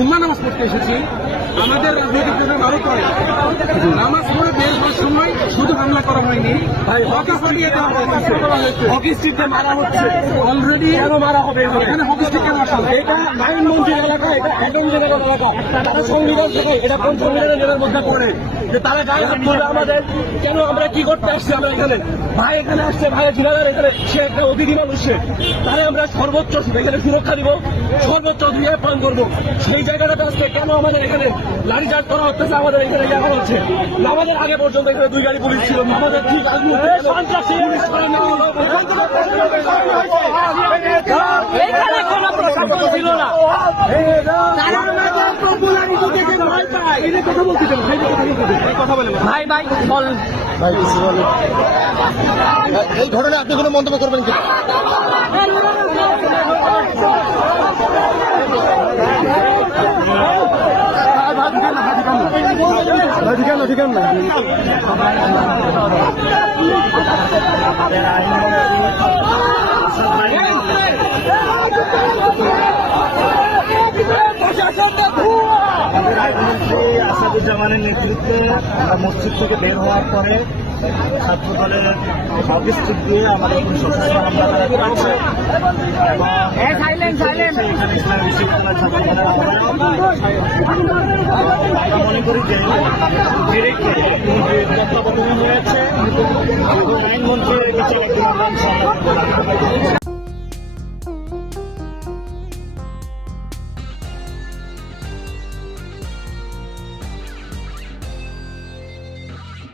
জুম্মা নামাজ পড়তে এসেছি, আমাদের রাজনৈতিক নেতারা আরো করে নামাজ পড়ে বের হওয়ার সময় শুধু হামলা করা হয়নি, হকি ফলিয়ে দেওয়া হয়েছে, হকি স্টিকে মারা হচ্ছে অলরেডি। কেন মারা হবে এখানে হকি স্টিক কেন আসা? এটা নাইন মন্ত্রীর এলাকা, এটা অ্যাটর্নি জেনারেল এলাকা। তারা সংবিধান থেকে এটা কোন সংবিধানের নিয়মের মধ্যে পড়ে যে তারা গায়ে হাত তুলবে আমাদের? কেন আমরা কি করতে আসছি? আমরা এখানে ভাই এখানে আসছে, ভাইয়ের জিনাদার এখানে, সে একটা অতিথি মানুষ, তাহলে আমরা সর্বোচ্চ এখানে সুরক্ষা দিব, সর্বোচ্চ দিয়ে পালন করবো। সেই জায়গাটা আসছে কেন আমাদের এখানে লাঠিচার্জ করা হচ্ছে? আমাদের এখানে দেখা হচ্ছে আমাদের আগে পর্যন্ত এখানে 2 গাড়ি পুলিশ ছিল, আমাদের ঠিক ছিল না। ভাই ভাই বলেন, এই ঘটনায় আপনি কোনো মন্তব্য করবেন কি? ঠিক না আমাদের আইনমন্ত্রী আসাদুজ্জামানের নেতৃত্বে আমরা মসজিদ থেকে বের হওয়ার পরে ছাত্র দলের হকি স্টিক দিয়ে আমাদের উপর সশস্ত্র হামলা চালাতে পারছে এবং এখানে ইসলামী বিশ্ববিদ্যালয় ছাত্র দলের আমরা মনে করি যে তত্ত্বাবধান হয়েছে আইনমন্ত্রীর বিচার